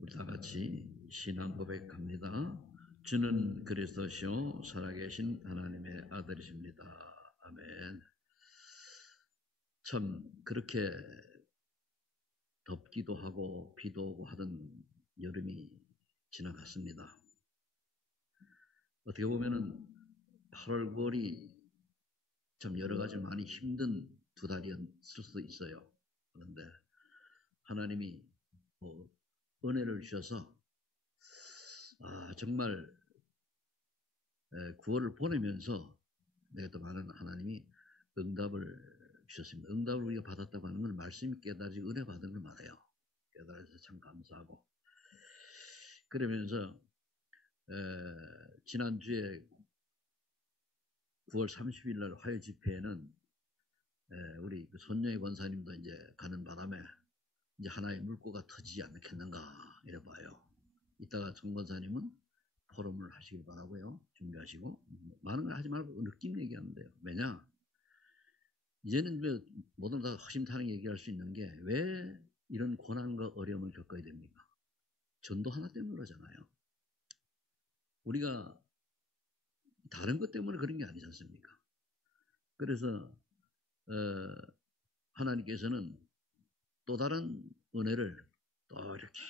우리 다 같이 신앙 고백합니다. 주는 그리스도시요 살아계신 하나님의 아들이십니다. 아멘. 참 그렇게 덥기도 하고 비도 오고 하던 여름이 지나갔습니다. 어떻게 보면은 8월, 9월이 참 여러 가지 많이 힘든 두 달이었을 수도 있어요. 그런데 하나님이 은혜를 주셔서 정말 9월을 보내면서 내가 또 많은 하나님이 응답을 주셨습니다. 응답을 우리가 받았다고 하는 건 말씀이 깨달아지 은혜 받은 걸 말해요. 깨달아서 참 감사하고. 그러면서 지난주에 9월 30일 날 화요 집회에는 우리 그 손녀의 권사님도 이제 가는 바람에 이제 하나의 물꼬가 터지지 않겠는가 이래 봐요. 이따가 정 권사님은 포럼을 하시길 바라고요. 준비하시고 많은 걸 하지 말고 느낌 얘기하면 돼요. 왜냐? 이제는 모든 다 허심탄회하게 얘기할 수 있는 게 왜 이런 고난과 어려움을 겪어야 됩니까? 전도 하나 때문에 그러잖아요. 우리가 다른 것 때문에 그런 게 아니지 않습니까? 그래서 하나님께서는 또 다른 은혜를 또 이렇게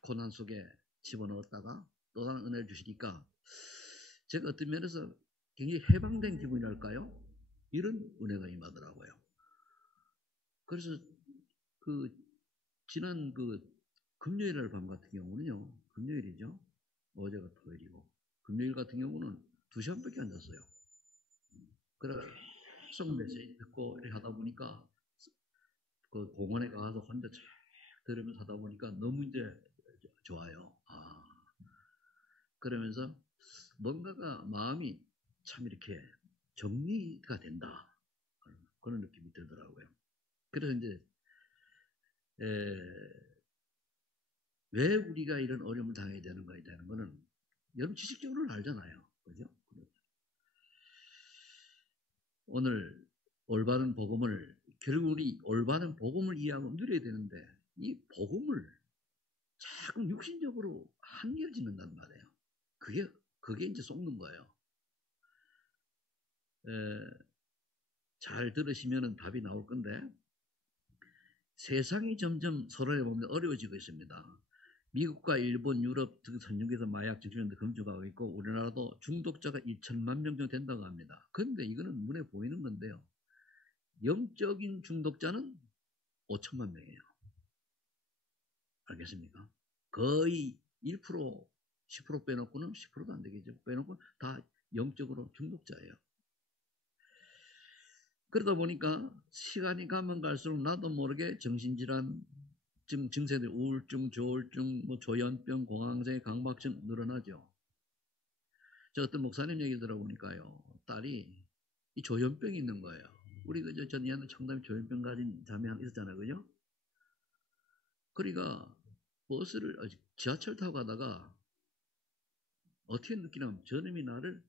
고난 속에 집어넣었다가 또 다른 은혜를 주시니까 제가 어떤 면에서 굉장히 해방된 기분이랄까요? 이런 은혜가 임하더라고요. 그래서 그 지난 그 금요일 날 밤 같은 경우는요, 금요일이죠. 어제가 토요일이고, 금요일 같은 경우는 2시간밖에 안 잤어요. 그래서 계속 메시지 듣고 이렇게 하다 보니까 그 공원에 가서 혼자 쫙 들으면서 하다 보니까 너무 이제 좋아요. 그러면서 뭔가가 마음이 참 이렇게 정리가 된다. 그런 느낌이 들더라고요. 그래서 이제 왜 우리가 이런 어려움을 당해야 되는가에 대한 거는 여러분 지식적으로는 알잖아요. 그죠? 오늘 올바른 복음을 결국 우리 올바른 복음을 이해하고 누려야 되는데 이 복음을 자꾸 육신적으로 한결짓는단 말이에요. 그게 이제 속는 거예요. 잘 들으시면 답이 나올 건데 세상이 점점 서로에 보면 어려워지고 있습니다. 미국과 일본, 유럽 등 선진국에서 마약 중독자가 금주가고 있고 우리나라도 중독자가 2천만 명 정도 된다고 합니다. 그런데 이거는 눈에 보이는 건데요. 영적인 중독자는 5천만 명이에요. 알겠습니까? 거의 1%, 10% 빼놓고는 10%도 안 되겠죠. 빼놓고 다 영적으로 중독자예요. 그러다 보니까 시간이 가면 갈수록 나도 모르게 정신질환 증세들, 우울증, 조울증, 조현병, 공황장애, 강박증 늘어나죠. 저 어떤 목사님 얘기 들어보니까요, 딸이 이 조현병이 있는 거예요. 우리 전 옛날 청담 조현병 가진 자매 한 있었잖아요, 그죠? 그러니까 버스를 지하철 타고 가다가 어떻게 느끼냐면 저놈이 나를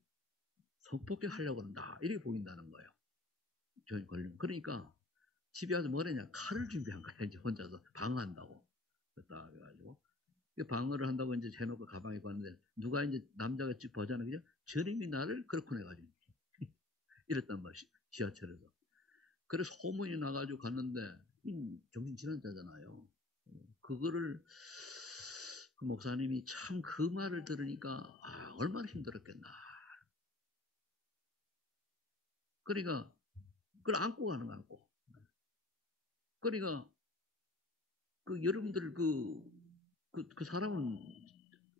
성폭행하려고 한다 이렇게 보인다는 거예요. 저희 걸리면. 그러니까 집에 와서 뭐랬냐, 칼을 준비한 거야. 이제 혼자서 방어한다고. 딱 해가지고 방어를 한다고 이제 해놓고 가방에 갔는데 누가 이제 남자가 쭉 보잖아, 그죠? 저놈이 나를 그렇군 해가지고 이랬단 말이야, 지하철에서. 그래서 소문이 나가지고 갔는데 정신질환자잖아요. 그거를 그 목사님이 참 그 말을 들으니까 얼마나 힘들었겠나. 그러니까 그걸 안고 가는 거 안고. 그러니까 그 여러분들 그 사람은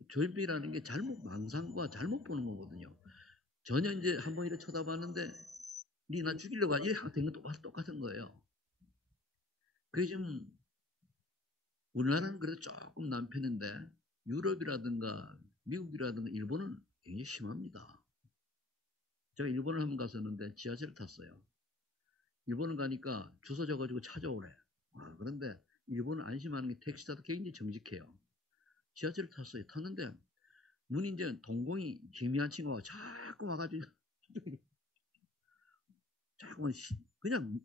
조현병이라는 게 망상과 잘못 보는 거거든요. 전혀 이제 한번 이렇게 쳐다봤는데 니 나 죽이려고 하지 이렇게 된 건 똑같은 거예요. 그게 지금 우리나라는 그래도 조금 난 편인데 유럽이라든가 미국이라든가 일본은 굉장히 심합니다. 제가 일본을 한번 갔었는데 지하철을 탔어요. 일본을 가니까 주소 줘가지고 찾아오래. 그런데 일본은 안심하는 게 택시타도 굉장히 정직해요. 지하철을 탔어요. 탔는데 문이 이제 동공이 기미한 친구가 자꾸 와가지고 자꾸 그냥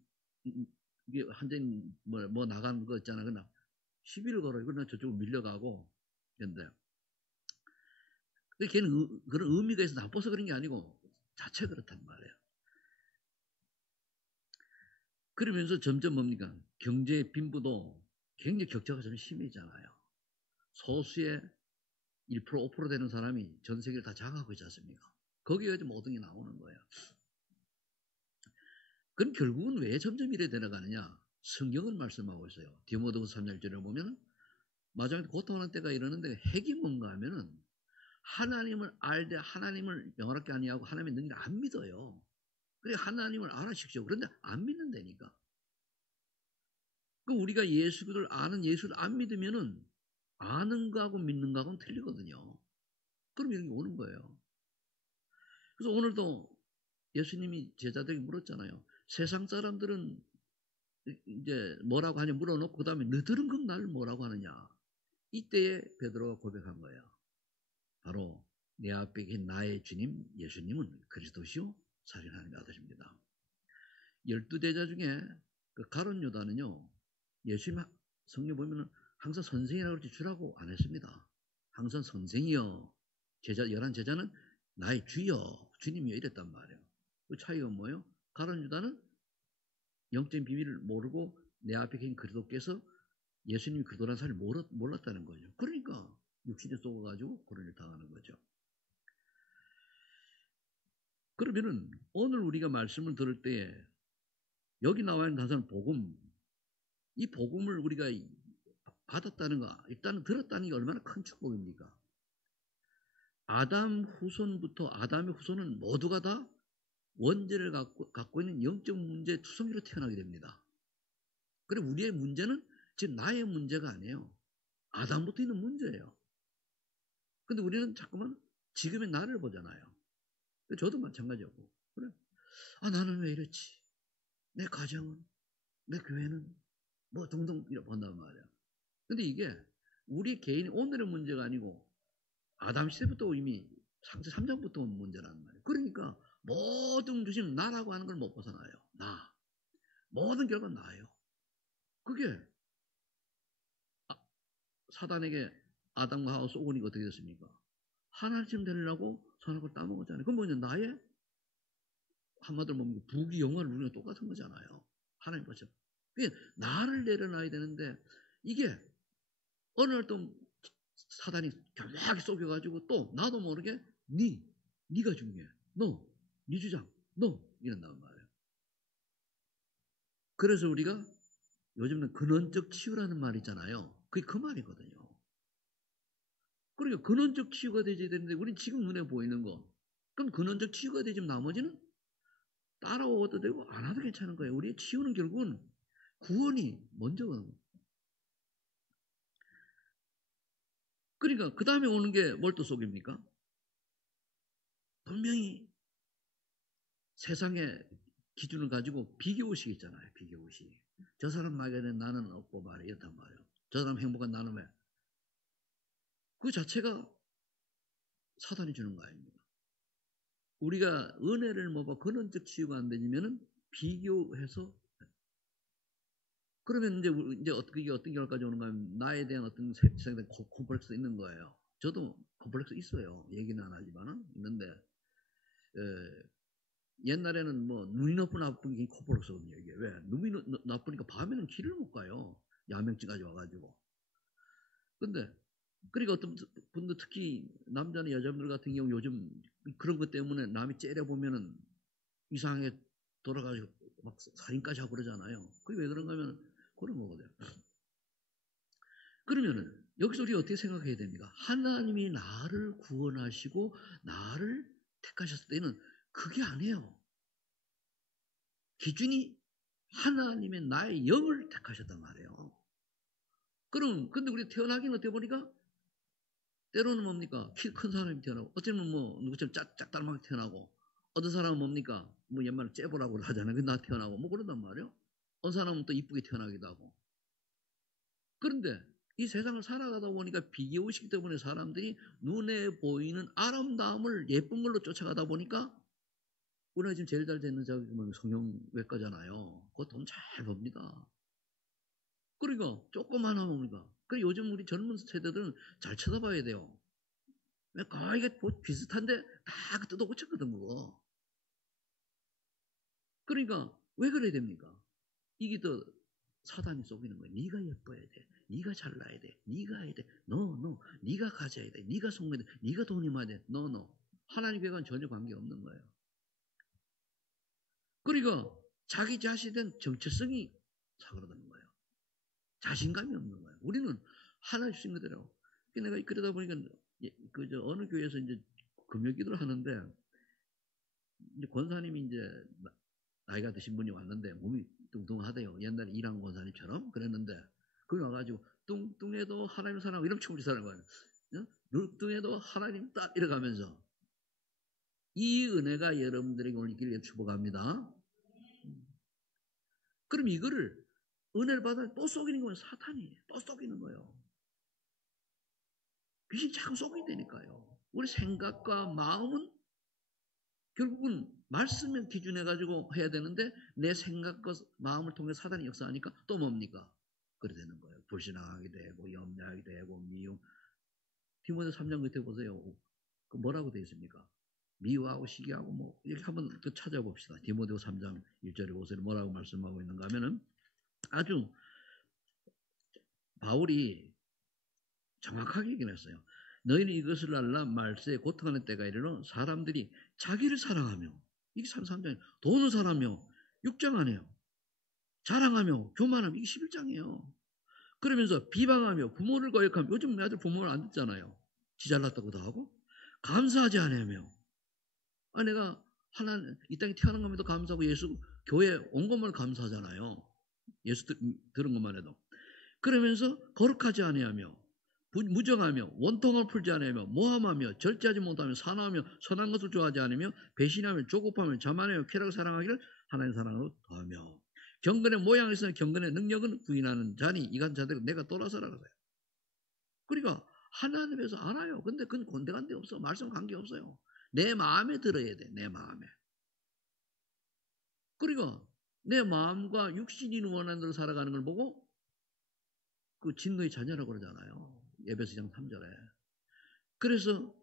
이게 한전 뭐 나가는 거 있잖아. 그냥 시비를 걸어요. 그러나 저쪽으로 밀려가고 그런데 걔는 그런 의미가 있어서 나빠서 그런 게 아니고 자체 그렇단 말이에요. 그러면서 점점 뭡니까? 경제의 빈부도 굉장히 격차가 좀 심해지잖아요. 소수의 1%, 5% 되는 사람이 전 세계를 다 장악하고 있지 않습니까? 거기에 모든 게 나오는 거예요. 그럼 결국은 왜 점점 이래 되나가느냐? 성경은 말씀하고 있어요. 디모데후서 3장 1절에 보면 마지막에 고통하는 때가 이러는데 핵이 뭔가 하면은 하나님을 알되 하나님을 명확하게 아니하고 하나님의 능력을 안 믿어요. 그래 하나님을 알아십시오. 그런데 안 믿는다니까. 그 우리가 예수를 아는 예수를 안 믿으면은 아는 거하고 믿는 거하고는 틀리거든요. 그럼 이런 게 오는 거예요. 그래서 오늘도 예수님이 제자들에게 물었잖아요. 세상 사람들은 이제 뭐라고 하냐 물어놓고 그 다음에 너희들은 그럼 나를 뭐라고 하느냐. 이때에 베드로가 고백한 거예요. 바로 내 앞에 계신 나의 주님 예수님은 그리스도시요 살인하는 아들입니다. 12제자 중에 그 가룟 유다는요. 예수님 성경 보면 항상 선생이라고 그렇게 주라고 안 했습니다. 항상 선생이여. 제자 11제자는 나의 주여 주님이여 이랬단 말이에요. 그 차이가 뭐예요? 가룟 유다는 영적인 비밀을 모르고 내 앞에 계신 그리스도께서 예수님이 그리스도라는 사실을 몰랐다는 거죠. 그러니까 육신에 쏘아가지고 그런 일을 당하는 거죠. 그러면은 오늘 우리가 말씀을 들을 때에 여기 나와 있는 단서는 복음, 이 복음을 우리가 받았다는 거, 일단은 들었다는 게 얼마나 큰 축복입니까? 아담의 후손은 모두가 다 원죄를 갖고 있는 영적 문제의 투성이로 태어나게 됩니다. 그리고 우리의 문제는 지금 나의 문제가 아니에요. 아담부터 있는 문제예요. 근데 우리는 자꾸만 지금의 나를 보잖아요. 저도 마찬가지였고. 그래. 아, 나는 왜 이렇지? 내 가정은, 내 교회는, 뭐 등등 이렇게 본단 말이야. 근데 이게 우리 개인이 오늘의 문제가 아니고 아담 시대부터 이미 상세 3장부터 온 문제라는 말이에요. 그러니까 모든 주신 나라고 하는 걸 못 벗어나요. 나. 모든 결과는 나예요. 그게 사단에게 아담과 하와 쏘고니까 어떻게 됐습니까? 하나님 되려고 선악을 따먹었잖아요. 그건 뭐냐? 나의 한마디로 보면 부귀 영화를 누리는 똑같은 거잖아요. 하나님 보죠. 그게 나를 내려놔야 되는데 이게 어느 날 또 사단이 경하게 쏘겨가지고 또 나도 모르게 네가 중요해. 네 주장, 이런단 말이에요. 그래서 우리가 요즘은 근원적 치유라는 말이 있잖아요. 그게 그 말이거든요. 그러니까 근원적 치유가 되어야 되는데 우린 지금 눈에 보이는 거. 그럼 근원적 치유가 되지만 나머지는 따라오어도 되고 안 와도 괜찮은 거예요. 우리의 치유는 결국은 구원이 먼저거든요. 그러니까 그 다음에 오는 게 뭘 또 속입니까? 분명히 세상의 기준을 가지고 비교의식이 있잖아요. 비교의식. 저 사람 말에는 나는 없고 말이야. 이렇단 말이에요. 저 사람 행복한 나는 왜? 그 자체가 사단이 주는 거 아닙니까? 우리가 은혜를 먹어 근원적 치유가 안 되면은 비교해서 그러면 이제 어떤 결과까지 오는가 하면 나에 대한 어떤 세상에 대한 콤플렉스가 있는 거예요. 저도 콤플렉스 있어요. 얘기는 안 하지만은 있는데 옛날에는 뭐 눈이 나쁜 게 콤플렉스거든요. 이게 왜 눈이 나쁘니까 밤에는 길을 못 가요. 야명증까지 와가지고. 근데 그러니까 어떤 분들 특히 남자나 여자분들 같은 경우 요즘 그런 것 때문에 남이 째려보면은 이상하게 돌아가지고 막 살인까지 하고 그러잖아요. 그게 왜 그런가 하면 그런 거거든요. 그러면은 여기서 우리 어떻게 생각해야 됩니까? 하나님이 나를 구원하시고 나를 택하셨을 때는 그게 아니에요. 기준이 하나님의 나의 영을 택하셨단 말이에요. 그럼 근데 우리 태어나기는 어떻게 보니까 때로는 뭡니까? 키 큰 사람이 태어나고 어쩌면 뭐 누구처럼 짝달막하게 태어나고 어떤 사람은 뭡니까? 뭐 옛말에 째보라고 하잖아요. 그 나 태어나고 뭐 그런단 말이에요. 어떤 사람은 또 이쁘게 태어나기도 하고. 그런데 이 세상을 살아가다 보니까 비교의식 때문에 사람들이 눈에 보이는 아름다움을 예쁜 걸로 쫓아가다 보니까 우리가 지금 제일 잘 되는 자격이 성형외과잖아요. 그거 돈 잘 법니다. 그러니까 조금만 하면 뭡니까? 그 요즘 우리 젊은 세대들은 잘 쳐다봐야 돼요. 거의 비슷한데 다 뜯어 고쳤거든 그거. 그러니까 왜 그래야 됩니까? 이게 더 사단이 속이는 거예요. 네가 예뻐야 돼. 네가 잘나야 돼. 네가 해야 돼. 너. 네가 가져야 돼. 네가 성공해야 돼. 네가 돈이 많아야 돼. 너. 하나님과는 전혀 관계없는 거예요. 그러니까 자기 자신에 대한 정체성이 사그라드는 거예요. 자신감이 없는 거예요. 우리는 하나 주신 그대로. 내가 그러다 보니까 어느 교회에서 이제 금요기도를 하는데 이제 권사님이 이제 나이가 드신 분이 왔는데 몸이 뚱뚱하대요. 옛날에 이랑 권사님처럼 그랬는데 거기 와가지고 뚱뚱해도 하나님 사랑하고 이런 춤을 사는 거예요. 뚱뚱해도 하나님 딱 이래가면서 이 은혜가 여러분들에게 오늘 있기를 축복합니다. 그럼 이거를 은혜를 받아 또 속이는 거예요. 사탄이 또 속이는 거예요. 귀신이 자꾸 속이되니까요. 우리 생각과 마음은 결국은 말씀을 기준해가지고 해야 되는데 내 생각과 마음을 통해 사단이 역사하니까 또 뭡니까? 그래 되는 거예요. 불신앙하게 되고 염려하게 되고 미움. 디모데 3장 끝에 보세요. 그 뭐라고 되어 있습니까? 미워하고 시기하고 뭐 이렇게 한번 또 찾아봅시다. 디모데 3장 1절에 보세요. 뭐라고 말씀하고 있는가 하면은 아주 바울이 정확하게 얘기했어요. 너희는 이것을 알라 말세에 고통하는 때가 이르러 사람들이 자기를 사랑하며 이게 3장이에요. 돈을 사랑하며 6장 안에요. 자랑하며 교만하며 이게 11장이에요. 그러면서 비방하며 부모를 거역하며 요즘 애들 부모를 안 듣잖아요. 지 잘났다고도 하고 감사하지 않으며 내가 하나님 이 땅에 태어난 것만도 감사하고 예수 교회 온 것만 감사하잖아요. 예수 들은 것만 해도. 그러면서 거룩하지 아니하며 무정하며 원통을 풀지 않으며 모함하며 절제하지 못하며 사나하며 선한 것을 좋아하지 않으며 배신하며 조급하며 자만하며 쾌락을 사랑하기를 하나님 사랑으로 더하며 경건의 모양이 있으나 경건의 능력은 부인하는 자니 이간 자들은 내가 돌아서라 그래요. 그러니까 하나님에서 알아요. 근데 그건 곤대간데 없어. 말씀 관계 없어요. 내 마음에 들어야 돼. 내 마음에. 그러니까 내 마음과 육신이 원하는 대로 살아가는 걸 보고 그 진노의 자녀라고 그러잖아요. 에베소서 3절에. 그래서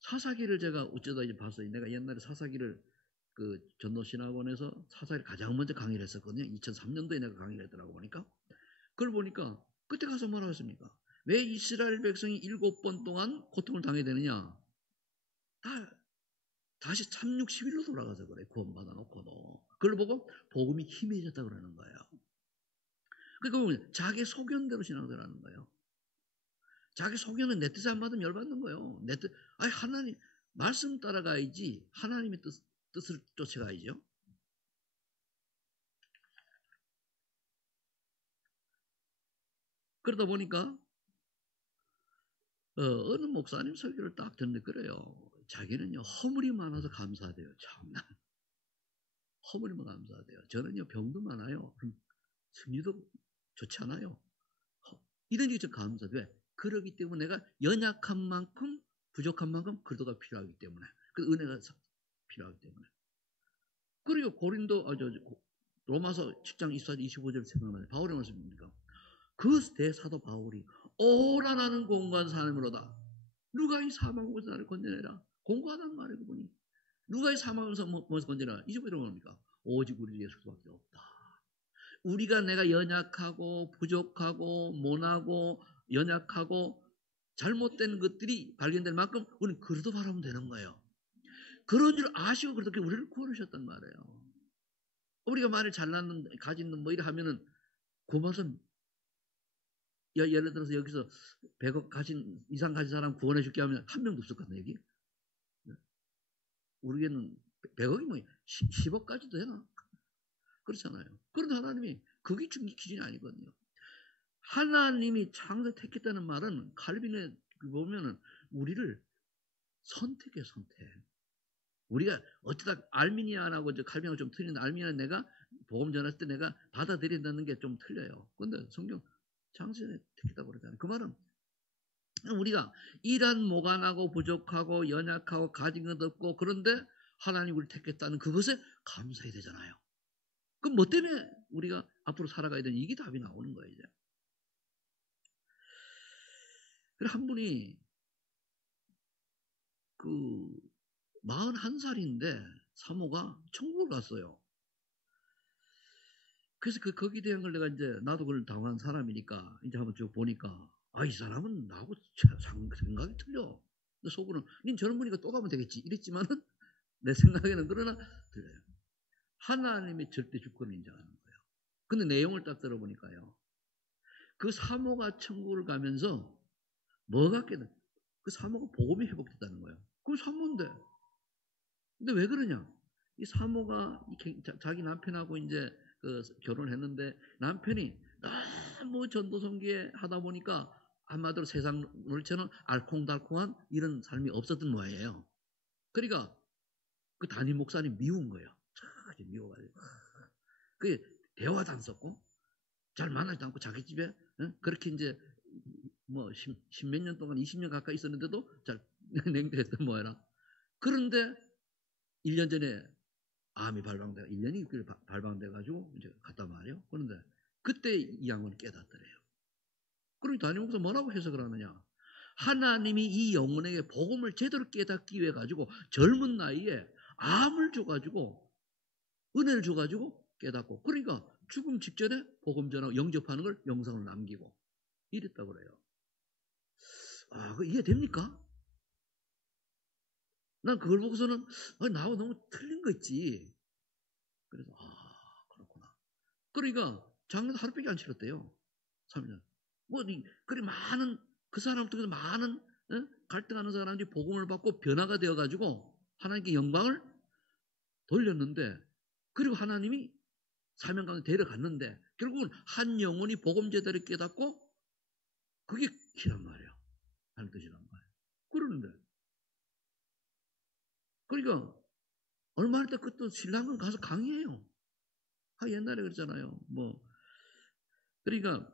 사사기를 제가 어쩌다 이제 봤어요. 내가 옛날에 사사기를 그 전도신학원에서 사사기를 가장 먼저 강의를 했었거든요. 2003년도에 내가 강의를 했더라고 보니까. 그걸 보니까 그때 가서 뭐라고 했습니까? 왜 이스라엘 백성이 7번 동안 고통을 당해야 되느냐? 다시 360일로 돌아가서 그래. 구원받아 놓고도. 그걸 보고 복음이 희미해졌다 그러는 거예요. 그러니까 자기 소견대로 신앙생활 하는 거예요. 자기 소견은 내 뜻 안 받으면 열받는 거예요. 내 뜻, 하나님, 말씀 따라가야지 하나님의 뜻을 쫓아가야죠. 그러다 보니까 어느 목사님 설교를 딱 듣는데 그래요. 자기는요 허물이 많아서 감사하대요. 참나 허물이 감사하대요. 저는요 병도 많아요. 승리도 좋지 않아요. 이런 게 좀 감사해요. 왜? 그러기 때문에 내가 연약한 만큼 부족한 만큼 그도가 필요하기 때문에 그 은혜가 필요하기 때문에. 그리고 로마서 10장 24절 25절 생각나요. 바울의 말씀입니까? 그 대사도 바울이 오라 나는 공고한 사람으로다. 누가 이 사망에서 나를 건져내라. 공고하다는 말이에요. 그분이. 누가 이 사망에서 뭐서 건져내라. 25절 뭡니까? 오직 우리 예수밖에 없다. 우리가 내가 연약하고 부족하고 모나고 연약하고 잘못된 것들이 발견될 만큼 우리는 그래도 바라면 되는 거예요. 그런 줄 아시고 그렇게 우리를 구원하셨단 말이에요. 우리가 말을 잘났는 가진 뭐 이래 하면은 그 말씀 예를 들어서 여기서 100억 이상 가진 사람 구원해 줄게 하면 한 명도 없을 것 같네 여기. 우리에는 100억이 뭐 10억까지도 되나? 그렇잖아요. 그런데 하나님이 그게 기준이 아니거든요. 하나님이 창세 택했다는 말은 칼빈에 보면은 우리를 선택해 선택. 우리가 어쩌다 알미니안하고 칼빈하고 좀 틀린데 알미니안 내가 복음 전할 때 내가 받아들인다는 게 좀 틀려요. 그런데 성경 창세에 택했다고 그러잖아요. 그 말은 우리가 이란 모간하고 부족하고 연약하고 가진 것 없고 그런데 하나님 우리를 택했다는 그것에 감사해야 되잖아요. 그럼 뭐 때문에 우리가 앞으로 살아가야 되는 이게 답이 나오는 거예요. 이제. 그래서 한 분이 그 41살인데 사모가 천국을 갔어요. 그래서 거기에 대한 걸 내가 이제 나도 그걸 당한 사람이니까 이제 한번 쭉 보니까 이 사람은 나하고 생각이 틀려. 속으로는 닌 젊으니까 또 가면 되겠지 이랬지만은 내 생각에는 그러나 틀려요. 하나님이 절대 주권을 인정하는 거예요. 근데 내용을 딱 들어보니까요. 그 사모가 천국을 가면서 뭐가 깨달아? 그 사모가 복음이 회복됐다는 거예요. 그건 사모인데. 근데 왜 그러냐? 이 사모가 자기 남편하고 이제 결혼했는데 남편이 너무 전도성기에 하다 보니까 한마디로 세상 물처럼 알콩달콩한 이런 삶이 없었던 모양이에요. 그러니까 그 담임 목사님 미운 거예요. 참 미워가지고. 그게 대화도 안 썼고 잘 만나지도 않고 자기 집에 그렇게 이제 뭐 십몇 년 동안 20년 가까이 있었는데도 잘 냉대했던 모양이라. 그런데 1년 전에 암이 발방돼 1년이 6개월 발방돼가지고 이제 갔단 말이에요. 그런데 그때 이 양은 깨닫더래요. 그러니 담임 목사 뭐라고 해석을 하느냐? 하나님이 이 영혼에게 복음을 제대로 깨닫기 위해 가지고 젊은 나이에 암을 줘가지고 은혜를 줘가지고 깨닫고 그러니까 죽음 직전에 복음 전하고 영접하는 걸 영상을 남기고 이랬다고 그래요. 그 이해됩니까? 난 그걸 보고서는 나하고 너무 틀린 거 있지. 그래서 그렇구나. 그러니까 장례도 하루밖에 안 치렀대요. 3년. 그리 많은 그 사람 통해서 많은 갈등하는 사람들이 복음을 받고 변화가 되어가지고 하나님께 영광을 돌렸는데 그리고 하나님이 사명감에 데려갔는데 결국은 한 영혼이 복음 제대로 깨닫고 그게 키란 말이야. 하는 뜻이란 말이야. 그러는데 그러니까 얼마 있다 그또 신랑은 가서 강의해요. 옛날에 그랬잖아요. 그러니까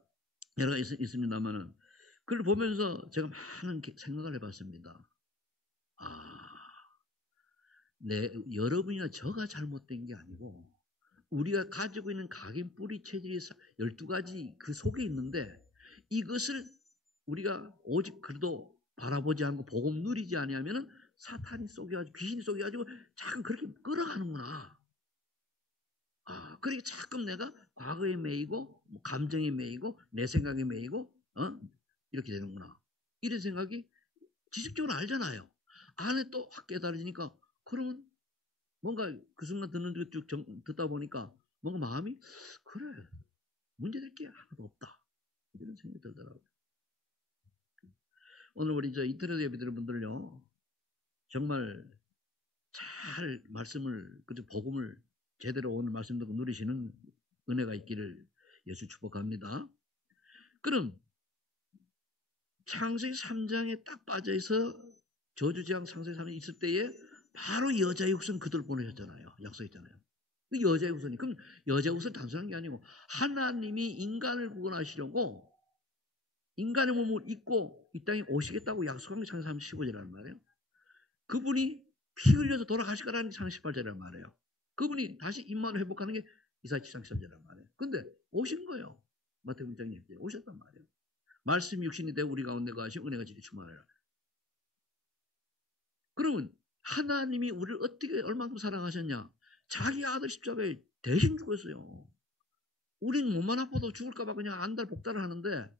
여러 가지 있습니다만은 그걸 보면서 제가 많은 생각을 해봤습니다. 여러분이나 저가 잘못된 게 아니고 우리가 가지고 있는 각인 뿌리 체질이 12가지 그 속에 있는데 이것을 우리가 오직 그래도 바라보지 않고 복음 누리지 아니하면은 사탄이 속여가지고 귀신이 속여가지고 자꾸 그렇게 끌어가는구나. 그러니까 자꾸 내가 과거에 매이고 감정에 매이고 내 생각에 매이고 이렇게 되는구나. 이런 생각이 지식적으로 알잖아요. 안에 또 확 깨달아지니까 그러면 뭔가 그 순간 듣는 쭉 듣다 보니까 뭔가 마음이 그래 문제될 게 하나도 없다 이런 생각이 들더라고요. 오늘 우리 인터넷 예배 드리는 분들요 정말 잘 말씀을 복음을 제대로 오늘 말씀 듣고 누리시는 은혜가 있기를 예수 축복합니다. 그럼 창세기 3장에 딱 빠져있어 저주재앙 창세기 3장에 있을 때에 바로 여자의 후손 그들 보내셨잖아요. 약속했잖아요. 그 여자의 후손이 그럼 여자의 후손 단순한 게 아니고 하나님이 인간을 구원하시려고 인간의 몸을 입고 이 땅에 오시겠다고 약속한 게 창세기 3장 15절이라는 말이에요. 그분이 피 흘려서 돌아가실 거라는 게 창세기 18절이란 말이에요. 그분이 다시 임마누엘 회복하는 게 이사야 7장 13절이란 말이에요. 근데 오신 거예요. 마태복음 6장 6절에 오셨단 말이에요. 말씀이 육신이 되어 우리 가운데 거하시고 은혜가 지리 충만하라. 그러면 하나님이 우리를 어떻게 얼마큼 사랑하셨냐? 자기 아들 십자가에 대신 죽었어요. 우린 몸만 아파도 죽을까봐 그냥 안달 복달을 하는데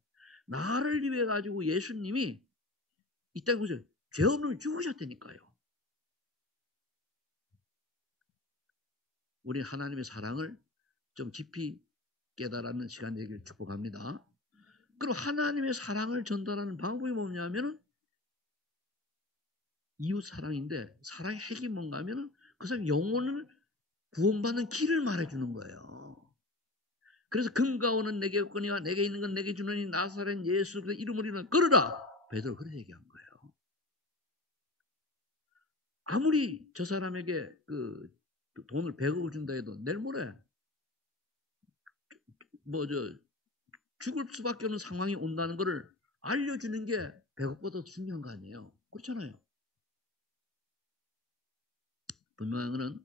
나를 위해 가지고 예수님이 이 땅에 오셔서 죄 없는 죽으셨다니까요. 우리 하나님의 사랑을 좀 깊이 깨달는 시간 되기를 축복합니다. 그리고 하나님의 사랑을 전달하는 방법이 뭐냐면은 이웃 사랑인데 사랑의 핵이 뭔가 하면은 그 사람 영혼을 구원받는 길을 말해주는 거예요. 그래서 금과 오는 내게 없거니와 내게 있는 건 내게 주느니 나사렛 예수 그 이름으로 일어나 걸으라. 베드로 그렇게 얘기한 거예요. 아무리 저 사람에게 그 돈을 100억을 준다 해도 내일 모레 죽을 수밖에 없는 상황이 온다는 것을 알려주는 게 100억보다 중요한 거 아니에요. 그렇잖아요. 분명한 것은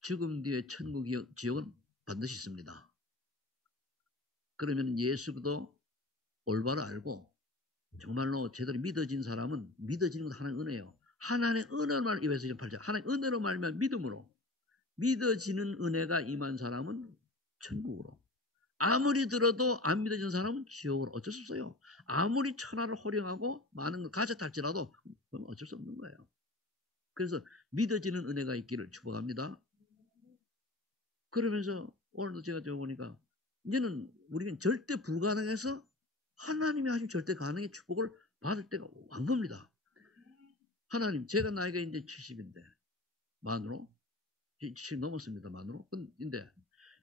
죽음 뒤에 천국 지옥은 반드시 있습니다. 그러면 예수도 올바로 알고 정말로 제대로 믿어진 사람은 믿어지는 건 하나의 은혜예요. 하나님의 은혜로만 입에서 8절 하나님의 은혜로 말면 믿음으로 믿어지는 은혜가 임한 사람은 천국으로. 아무리 들어도 안 믿어지는 사람은 지옥으로. 어쩔 수 없어요. 아무리 천하를 호령하고 많은 걸 가졌다 할지라도 그건 어쩔 수 없는 거예요. 그래서 믿어지는 은혜가 있기를 축복합니다. 그러면서 오늘도 제가 보니까 이제는 우리는 절대 불가능해서 하나님이 하신 절대 가능의 축복을 받을 때가 온 겁니다. 하나님, 제가 나이가 이제 70인데 만으로 70 넘었습니다. 만으로. 근데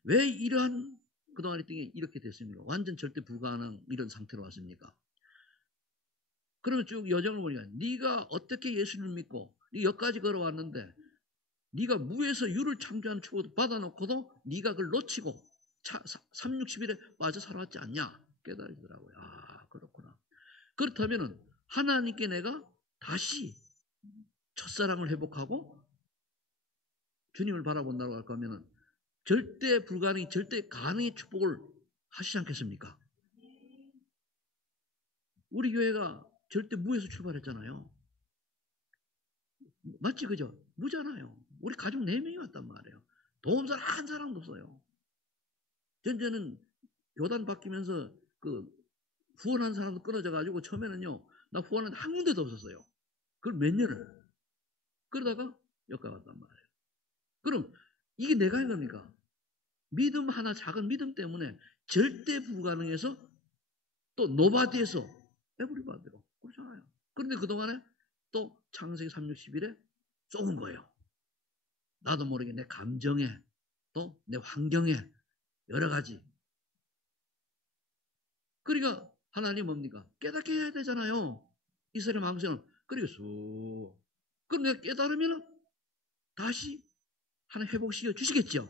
왜 이러한 그동안 했던 이렇게 됐습니까? 완전 절대 불가능 이런 상태로 왔습니까? 그러면 쭉 여정을 보니까 네가 어떻게 예수를 믿고 여기까지 걸어왔는데 네가 무에서 유를 창조하는 축복도 받아놓고도 네가 그걸 놓치고 360일에 빠져 살아왔지 않냐 깨달으시더라고요. 아, 그렇구나. 그렇다면 하나님께 내가 다시 첫사랑을 회복하고 주님을 바라본다고 할 거면 절대 불가능이 절대 가능의 축복을 하시지 않겠습니까? 우리 교회가 절대 무에서 출발했잖아요. 맞지, 그죠? 무잖아요. 우리 가족 4명이 왔단 말이에요. 도움사람 한 사람도 없어요. 전제는 교단 바뀌면서 그 후원한 사람도 끊어져가지고 처음에는요, 나 후원한 한 군데도 없었어요. 그걸 몇 년을. 그러다가 여기까지 왔단 말이에요. 그럼 이게 내가 한 겁니까? 믿음 하나, 작은 믿음 때문에 절대 불가능해서 또 노바디에서 에브리바디로. 그렇잖아요. 그런데 그동안에 또 창세기 360일에 쏘은 거예요. 나도 모르게 내 감정에 또 내 환경에 여러 가지. 그러니까 하나님 뭡니까? 깨닫게 해야 되잖아요. 이스라엘 왕성은. 그러니까 쑥. 그럼 내가 깨달으면 다시 하나님 회복시켜 주시겠죠.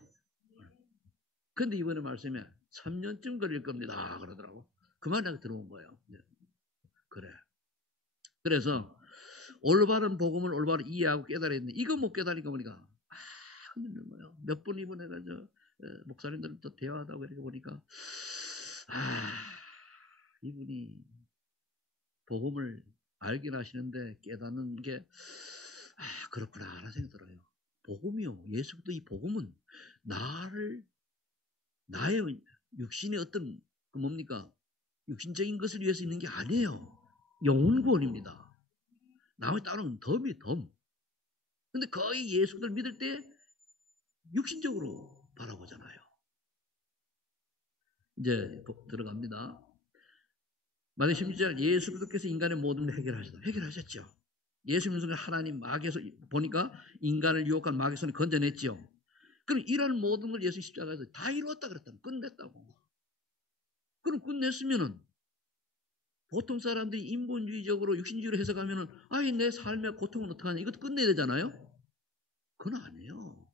근데 이번에 말씀에 3년쯤 걸릴 겁니다. 그러더라고. 그만 내가 들어온 거예요. 그래. 그래서 올바른 복음을 올바로 이해하고 깨달아야 되는데 이거 못 깨달으니까 보니까 흔들리는 거예요. 몇 번 이번에 목사님들은 또 대화하다고 이렇게 보니까 이분이 복음을 알긴 하시는데 깨닫는 게 그렇구나 하는 생각이 들어요. 복음이요. 예수부터 이 복음은 나의 육신의 어떤 뭡니까? 육신적인 것을 위해서 있는 게 아니에요. 영혼 구원입니다. 나머지 따로는 덤. 근데 거의 예수를 믿을 때 육신적으로 바라보잖아요. 이제 들어갑니다. 마태복음 16장 예수 그리스도께서 인간의 모든 걸 해결하셨죠. 예수 믿는 순간 하나님 마귀에서 보니까 인간을 유혹한 마귀 손에 건져냈죠. 그럼 이런 모든 걸 예수 십자가에서 다 이루었다 그랬다면 끝냈다고. 그럼 끝냈으면은 보통 사람들이 인본주의적으로 육신주의로 해석하면은 내 삶의 고통은 어떡하냐 이것도 끝내야 되잖아요. 그건 아니에요.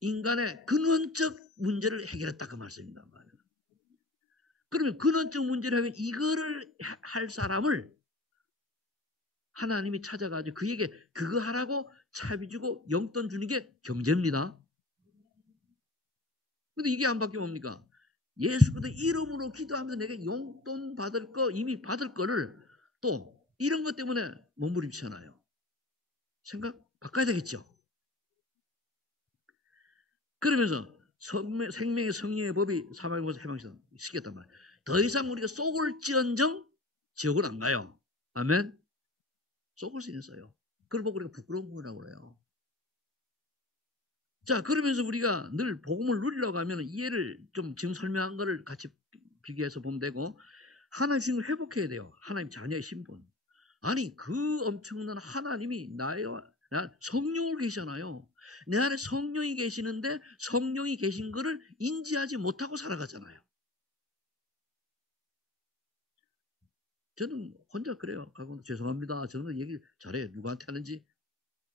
인간의 근원적 문제를 해결했다 그 말씀입니다. 그러면 근원적 문제를 하면 이거를 할 사람을 하나님이 찾아가지고 그에게 그거 하라고 차비 주고 용돈 주는 게 경제입니다. 근데 이게 안 바뀌면 뭡니까? 예수 그리스도 이름으로 기도하면서 내가 용돈 받을 거 이미 받을 거를 또 이런 것 때문에 몸부림치잖아요. 생각 바꿔야 되겠죠. 그러면서 생명의 성령의 법이 사망에서 해방시켰단 말이에요. 더 이상 우리가 속을지언정 지옥은 안 가요. 아멘. 속을 수 있어요. 그걸 보고 우리가 부끄러운 거라고 그래요. 자, 그러면서 우리가 늘 복음을 누리려고 하면 이해를 좀 지금 설명한 거를 같이 비교해서 보면 되고 하나님 주님을 회복해야 돼요. 하나님 자녀의 신분. 아니 그 엄청난 하나님이 나와 성령을 계시잖아요. 내 안에 성령이 계시는데 성령이 계신 거를 인지하지 못하고 살아가잖아요. 저는 혼자 그래요. 가끔 죄송합니다. 저는 얘기 잘해요. 누구한테 하는지.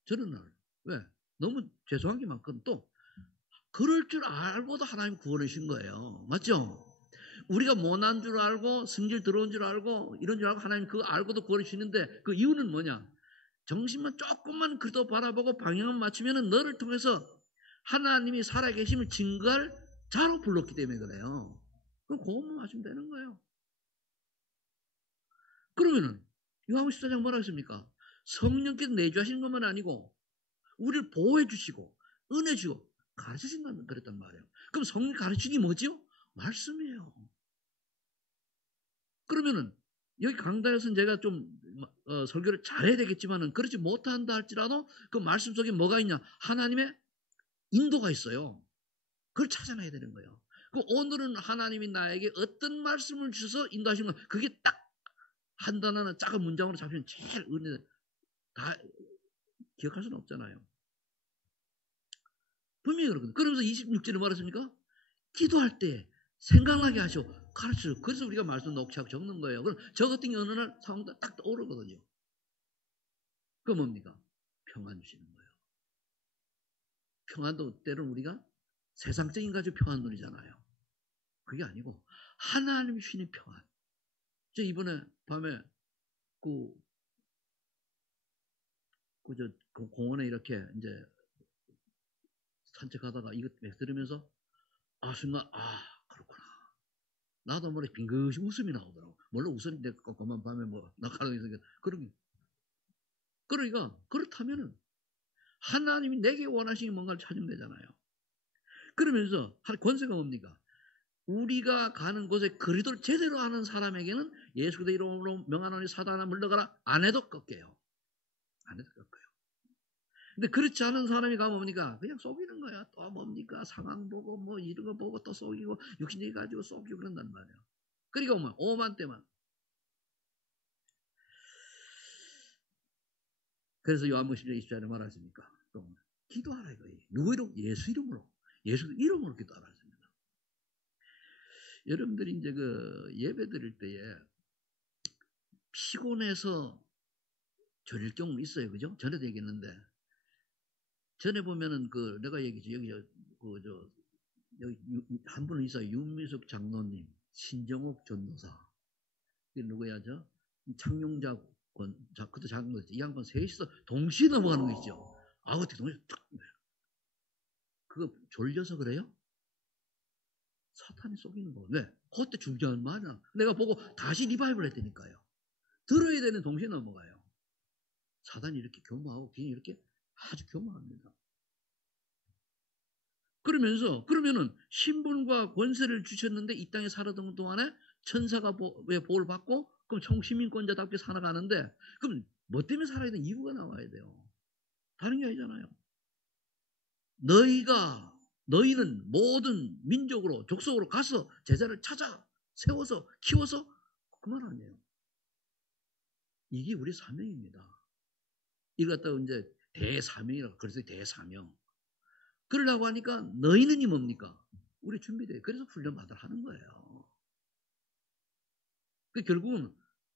저는 왜? 너무 죄송한 게 많거든. 또 그럴 줄 알고도 하나님 구원해 주신 거예요. 맞죠? 우리가 못난 줄 알고 성질 들어온 줄 알고 이런 줄 알고 하나님 그거 알고도 구원해 주시는데 그 이유는 뭐냐? 정신만 조금만 그래도 바라보고 방향을 맞추면 너를 통해서 하나님이 살아계심을 증거할 자로 불렀기 때문에 그래요. 그럼 그것만 하시면 되는 거예요. 그러면은 요한복음 14장 뭐라 했습니까? 성령께서 내주하시는 것만 아니고 우리를 보호해 주시고 은혜 주고 가르치신다는 그랬단 말이에요. 그럼 성령 가르치는 게 뭐지요? 말씀이에요. 그러면은 여기 강단에서는 제가 좀 설교를 잘해야 되겠지만은 그렇지 못한다 할지라도 그 말씀 속에 뭐가 있냐? 하나님의 인도가 있어요. 그걸 찾아내야 되는 거예요. 그 오늘은 하나님이 나에게 어떤 말씀을 주셔서 인도하시는 거 그게 딱 한 단어나 작은 문장으로 잡히면 제일 은혜 다 기억할 수는 없잖아요. 분명히 그렇거든요. 그러면서 26절에 말했습니까? 기도할 때 생각나게 하시오. 가르쳐. 그래서 우리가 말씀 녹취하고 적는 거예요. 그럼 저 같은 경우 어느 날 상황도 딱 떠오르거든요. 그건 뭡니까? 평안 주시는 거예요. 평안도 때로는 우리가 세상적인 가지고 평안 누리잖아요. 그게 아니고 하나님이 주시는 평안. 저 이번에 밤에 그 공원에 이렇게 이제 산책하다가 이것 들으면서 순간 그렇구나. 나도 모르게 빙긋이 웃음이 나오더라고. 물론 웃음인데 꼼꼼한 밤에 뭐 나가는 게 그러니까 그렇다면은 하나님이 내게 원하시는 뭔가를 찾으면 되잖아요. 그러면서 권세가 뭡니까? 우리가 가는 곳에 그리스도를 제대로 아는 사람에게는 예수 그리스도 이름으로 명하노니 사단아 물러가라 안 해도 꺾여요. 안 해도 꺾여요. 근데 그렇지 않은 사람이 가면 뭡니까? 그냥 속이는 거야. 또 뭡니까? 상황 보고 뭐 이런 거 보고 또 속이고 육신이 가지고 속이고 그런단 말이에요. 그러니까 오만 때만. 그래서 요한복음 10장 20절에 말하십니까? 또 기도하라 이거예요. 누구 이름? 예수 이름으로. 예수 이름으로 기도하라 했습니다. 여러분들이 이제 그 예배 드릴 때에 피곤해서 졸릴 경우는 있어요. 그죠? 전에도 얘기했는데. 전에 보면은 내가 얘기했죠. 여기 한 분은 있어요. 윤미숙 장로님, 신정옥 전도사. 이게 누구야, 창룡자 그것도 장로였죠. 이 양반 셋이서 동시에 넘어가는 거 있죠. 어떻게 동시에 탁. 그거 졸려서 그래요? 사탄이 속이는 거. 왜? 그때 중요한 말이야. 내가 보고 다시 리바이벌 했다니까요. 들어야 되는 동시에 넘어가요. 사단이 이렇게 교묘하고 귀신이 이렇게 아주 교묘합니다. 그러면은 신분과 권세를 주셨는데 이 땅에 살았던 동안에 천사가 왜 보호를 받고 그럼 총시민권자답게 살아가는데 그럼 뭐 때문에 살아야 되는 이유가 나와야 돼요. 다른 게 아니잖아요. 너희는 모든 민족으로 족속으로 가서 제자를 찾아 세워서 키워서 그만 아니에요. 이게 우리 사명입니다. 이거 갖다가 이제 대사명이라고 그래서 대사명. 그러려고 하니까 너희는이 뭡니까? 우리 준비돼. 그래서 훈련 받으라 하는 거예요. 결국은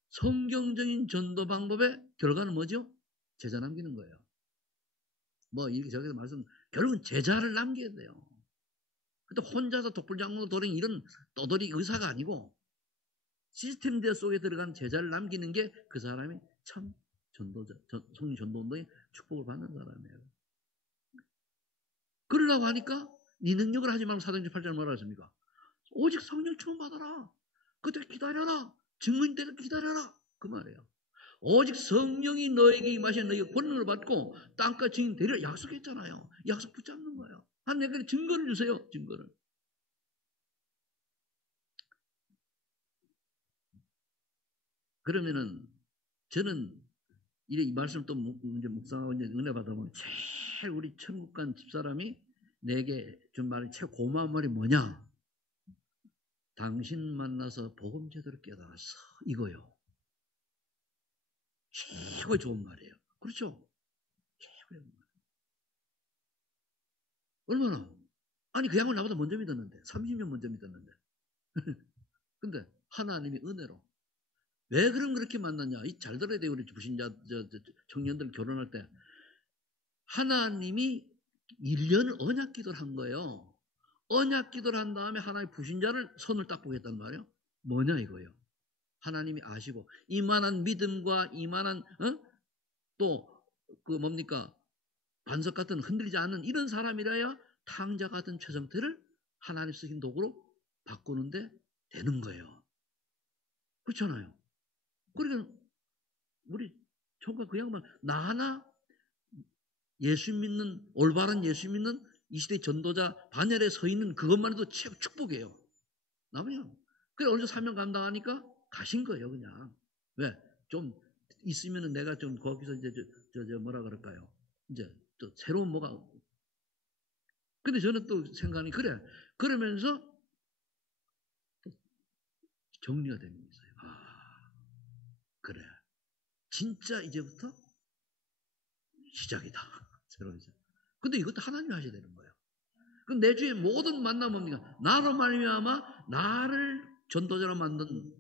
성경적인 전도 방법의 결과는 뭐죠? 제자 남기는 거예요. 뭐 이렇게 저기서 결국은 제자를 남겨야 돼요. 근데 혼자서 독불장로 도령 이런 떠돌이 의사가 아니고 시스템대 속에 들어간 제자를 남기는 게 그 사람이 참 전도자, 성령 전도운동의 축복을 받는 사람이에요. 그러려고 하니까 네 능력을 하지 말고 사도행전 8절 뭐라 했습니까? 오직 성령 충만 받아라. 그때 기다려라. 증인 때를 기다려라. 그 말이에요. 오직 성령이 너에게 임하시는 너희가 권능을 받고 땅과 증인 되리라 약속했잖아요. 약속 붙잡는 거예요. 하나님께 증거를 주세요. 증거를. 그러면은 저는 이 말씀 또 이제 묵상하고 이제 은혜 받아보면 제일 우리 천국 간 집사람이 내게 준 말이 제일 고마운 말이 뭐냐? 당신 만나서 복음 제대로 깨달았어. 이거요. 최고의 좋은 말이에요. 그렇죠? 최고의 말. 얼마나? 아니 그 양반 나보다 먼저 믿었는데 30년 먼저 믿었는데 근데 하나님이 은혜로 왜 그렇게 만났냐? 잘 들어야 돼요. 우리 부신자 청년들 결혼할 때 하나님이 1년을 언약 기도를 한 거예요. 언약 기도를 한 다음에 하나님 부신자를 손을 딱 보겠단 말이에요. 뭐냐 이거예요. 하나님이 아시고 이만한 믿음과 이만한 또 그 뭡니까 반석 같은 흔들리지 않는 이런 사람이라야 탕자 같은 최성태를 하나님 쓰신 도구로 바꾸는데 되는 거예요. 그렇잖아요. 그러니까 우리 총각 그 양반 나나 예수 믿는 올바른 예수 믿는 이 시대 전도자 반열에 서 있는 그것만 해도 최고 축복이에요. 나머지는 그래 어느 정도 사명 감당하니까 가신 거예요 그냥. 왜? 좀 있으면은 내가 좀 거기서 이제 저 뭐라 그럴까요? 이제 또 새로운 뭐가. 근데 저는 또 생각이 그래. 그러면서 정리가 되는 게 있어요. 아, 그래. 진짜 이제부터 시작이다. 새로운 시작. 근데 이것도 하나님이 하셔야 되는 거예요. 그럼 내 주위의 모든 만남 뭡니까? 나로 말미암아 나를 전도자로 만든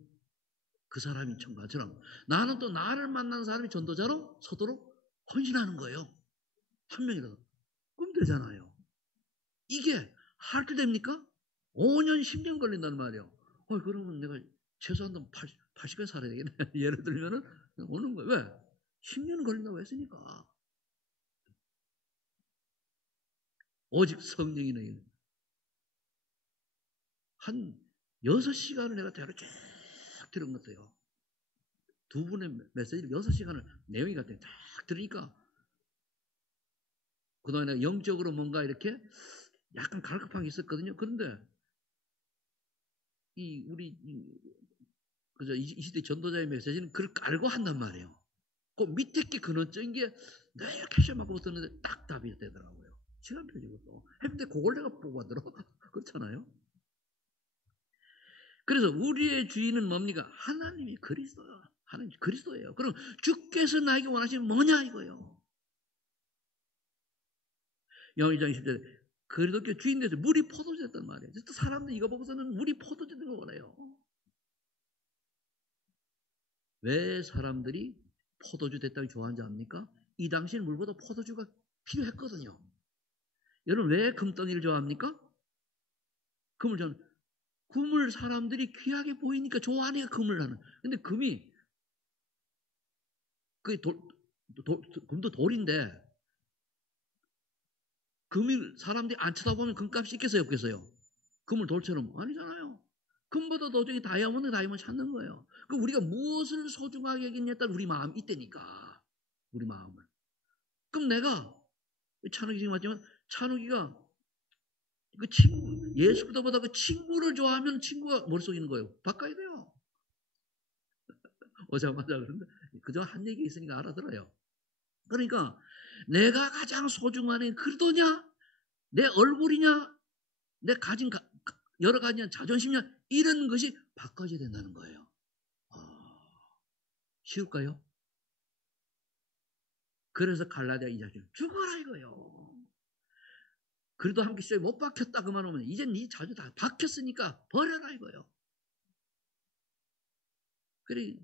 그 사람이 청가처럼 나는 또 나를 만난 사람이 전도자로 서도록 헌신하는 거예요. 한 명이라도. 그럼 되잖아요. 이게 할 때 됩니까? 5년, 10년 걸린단 말이에요. 그러면 내가 최소한 80년 살아야 되겠네. 예를 들면은 오는 거예요. 왜? 10년 걸린다고 했으니까. 오직 성령이네. 한 6시간을 내가 대화를 쭉 들은 것 같아요. 두 분의 메시지를 6시간을 내용이 같아요. 쫙 들으니까 그동안 내가 영적으로 뭔가 이렇게 약간 갈급한 게 있었거든요. 그런데 그죠? 이 시대 전도자의 메시지는 그걸 깔고 한단 말이에요. 그 밑에 게 근원적인 게 내가 이렇게 시험하고 붙었는데 딱 답이 되더라고요. 시간 편이고 또. 했는데 그걸 내가 뽑아들어. 그렇잖아요. 그래서 우리의 주인은 뭡니까? 하나님이 그리스도야. 하나님 그리스도예요. 그럼 주께서 나에게 원하시는 뭐냐 이거예요. 요한 2장 20절에 그리스도께 주인 돼서 물이 포도주 됐단 말이에요. 또 사람들 이거 보고서는 물이 포도주 된 거 원해요. 왜 사람들이 포도주 됐다고 좋아하는지 압니까? 이 당시에는 물보다 포도주가 필요했거든요. 여러분 왜 금덩이를 좋아합니까? 금을 사람들이 귀하게 보이니까 좋아하니까 금을 하는. 근데 금이 금도 돌인데 금을 사람들이 안 쳐다보면 금값이 있겠어요 없겠어요? 금을 돌처럼 아니잖아요. 금보다 더 저기 다이아몬드 찾는 거예요. 그럼 우리가 무엇을 소중하게 여기냐에 따라 우리 마음이 있다니까. 우리 마음을. 그럼 내가 찬욱이 지금 맞지만 찬욱이가 그 친구 예수보다 그 친구를 좋아하면 친구가 머릿속에 있는 거예요. 바꿔야 돼요. 오자마자 그런데 그저 한 얘기 있으니까 알아들어요. 그러니까 내가 가장 소중한 애 그리도냐 내 얼굴이냐 내 가진 여러 가지 자존심이냐 이런 것이 바꿔져야 된다는 거예요. 쉬울까요? 그래서 갈라디아 2장 죽어라 이거요. 그래도 함께 시작에 못 박혔다 그만 오면 이젠 네 자주 다 박혔으니까 버려라 이거요. 그래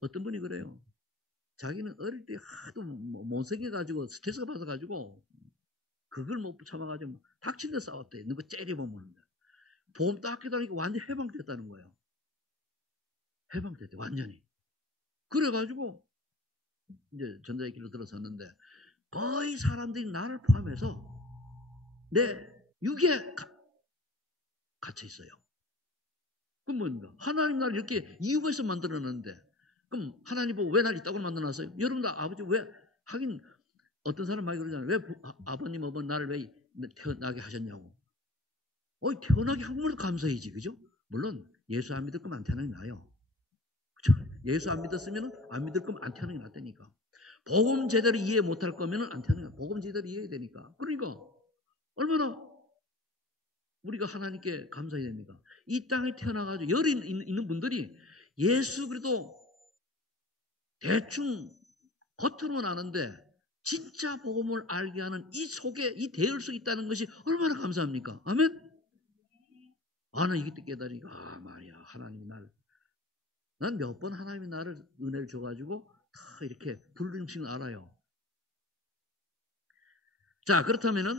어떤 분이 그래요. 자기는 어릴 때 하도 못생겨가지고 스트레스가 받아가지고 그걸 못 참아가지고 닥친 데 싸웠대. 누구 째려보면 보험도 학교도 하니까 완전히 해방됐다는 거예요. 해방됐대 완전히. 그래가지고 이제 전자의 길로 들어섰는데 거의 사람들이 나를 포함해서 내 육에 갇혀 있어요. 그럼 뭔가 하나님 나를 이렇게 이유가 있어 만들어놨는데 그럼 하나님 보고 왜 날 이따고 만들어놨어요? 여러분들 아버지 왜 하긴 어떤 사람 많이 그러잖아요. 왜 아버님 어머니 나를 왜 태어나게 하셨냐고. 태어나게 한 번도 감사해야지 그죠? 물론 예수 안 믿을 거면 안 태어나는 게 나아요. 그죠? 예수 안 믿었으면 안 믿을 거면 안 태어나는 게 낫다니까. 복음 제대로 이해 못할 거면 안 태어나는 게 복음 제대로 이해해야 되니까. 그러니까 얼마나 우리가 하나님께 감사해야 됩니까? 이 땅에 태어나가지고 열이 있는 분들이 예수 그래도 대충 겉으로는 아는데 진짜 복음을 알게 하는 이 속에 이 대열 속에 있다는 것이 얼마나 감사합니까? 아멘? 나 이게 깨달으니까 말이야 하나님이 난 몇 번 하나님이 나를 은혜를 줘가지고 다 이렇게 불능칭을 알아요. 자 그렇다면은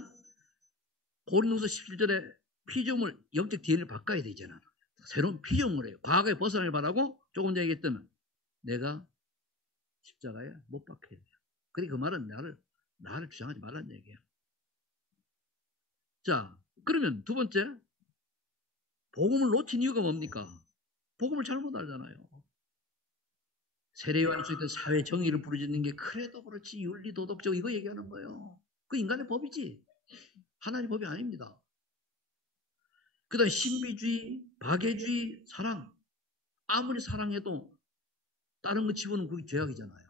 고린도서 17절에 피조물 영적 DNA를 바꿔야 되잖아. 새로운 피조물이에요. 과거에 벗어나길 바라고 조금 전에 얘기했다면 내가 십자가에 못 박혀야 돼요. 그러니까 그 말은 나를 주장하지 말라는 얘기예요. 자 그러면 두 번째 복음을 놓친 이유가 뭡니까? 복음을 잘못 알잖아요. 세례요한이 있던 사회 정의를 부르짖는 게 그래도 그렇지 윤리 도덕적 이거 얘기하는 거예요. 그 인간의 법이지 하나님 법이 아닙니다. 그 다음에 신비주의, 박애주의, 사랑. 아무리 사랑해도 다른 거 집어넣으면 그게 죄악이잖아요.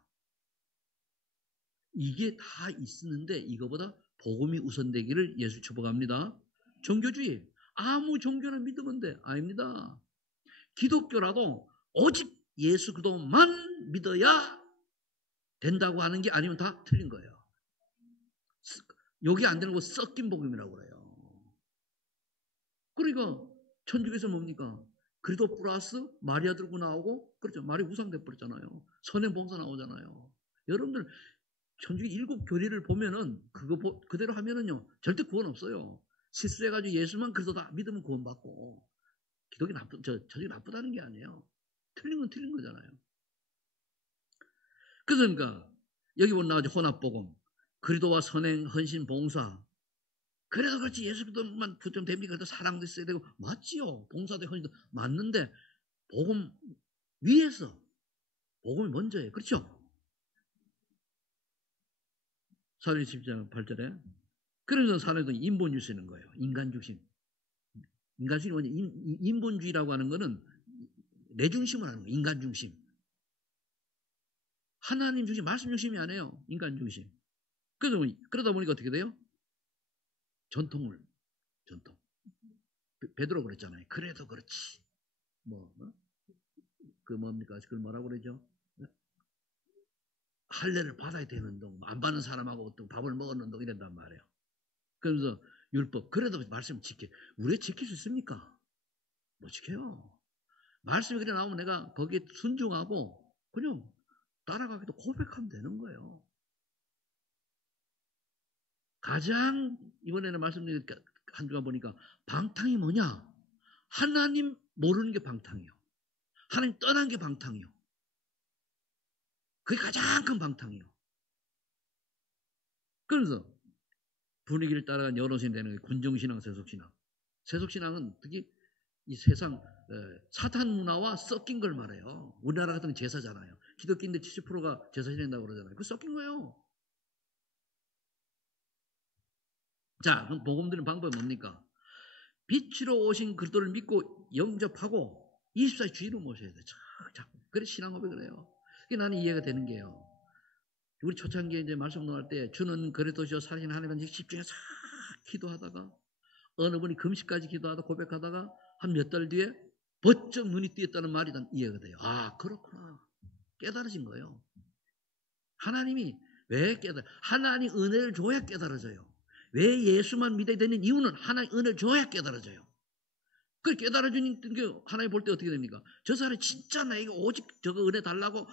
이게 다 있었는데 이거보다 복음이 우선되기를 예수 축복합니다. 종교주의. 아무 종교나 믿으면 돼. 아닙니다. 기독교라도 오직 예수 그리스도만 믿어야 된다고 하는 게 아니면 다 틀린 거예요. 여기 안 되는 거 섞인 복음이라고 그래요. 그러니까 천주교에서 뭡니까? 그리스도 플러스 마리아 들고 나오고 그렇죠. 마리아 우상돼 버렸잖아요. 선행봉사 나오잖아요. 여러분들 천주교 일곱 교리를 보면은 그거 그대로 하면은요 절대 구원 없어요. 실수해가지고 예수만 그리스도다 믿으면 구원받고 기독이 저기 나쁘다는 게 아니에요. 틀린 건 틀린 거잖아요. 그러니까 여기 보면 나오죠. 혼합복음, 그리스도와 선행, 헌신, 봉사. 그래도 그렇지 예수 그리스도만 부정 됩니까? 그래도 사랑도 있어야 되고 맞지요. 봉사도 헌신도 맞는데 복음 위에서 복음이 먼저예요. 그렇죠? 사도행 10장 8절에 그래서 사도행은 인본주의 쓰는 거예요. 인간중심. 인간중심이 뭐냐? 인본주의라고 하는 거는 내 중심을 하는 거예요. 인간중심. 하나님 중심, 말씀 중심이 아니에요. 인간중심. 그러다 보니까 어떻게 돼요? 전통. 베드로 그랬잖아요. 그래도 그렇지. 그 뭡니까? 그걸 뭐라고 그러죠? 할례를 받아야 되는 동, 안 받는 사람하고 어떤 밥을 먹었는 동 이런단 말이에요. 그러면서 율법, 그래도 말씀 지켜. 우리 지킬 수 있습니까? 못 지켜요. 말씀이 그래 나오면 내가 거기에 순종하고 그냥 따라가기도 고백하면 되는 거예요. 가장 이번에는 말씀드리니까 한 주간 보니까 방탕이 뭐냐? 하나님 모르는 게 방탕이요. 하나님 떠난 게 방탕이요. 그게 가장 큰 방탕이요. 그래서 분위기를 따라간 여론신이 되는 게 군정신앙, 세속신앙. 세속신앙은 특히 이 세상 사탄 문화와 섞인 걸 말해요. 우리나라 같은 제사잖아요. 기독교인들 70%가 제사 지낸다고 그러잖아요. 그 섞인 거예요. 자, 그럼 복음 드리는 방법이 뭡니까? 빛으로 오신 그리스도를 믿고 영접하고 24시 주의로 모셔야 돼. 자꾸. 그래 신앙 고백을 해요. 그게 나는 이해가 되는 게요. 우리 초창기에 이제 말씀 나올 때 주는 그리스도시요 살아계신 하나님한테 집중해서 기도하다가 어느 분이 금식까지 기도하다 고백하다가 한 몇 달 뒤에 번쩍 눈이 띄었다는 말이 난 이해가 돼요. 아 그렇구나. 깨달아진 거예요. 하나님이 왜 하나님 은혜를 줘야 깨달아져요. 왜 예수만 믿어야 되는 이유는 하나님 은혜를 줘야 깨달아져요. 그 깨달아주는 게 하나님 볼 때 어떻게 됩니까? 저 사람이 진짜 나에게 오직 저거 은혜 달라고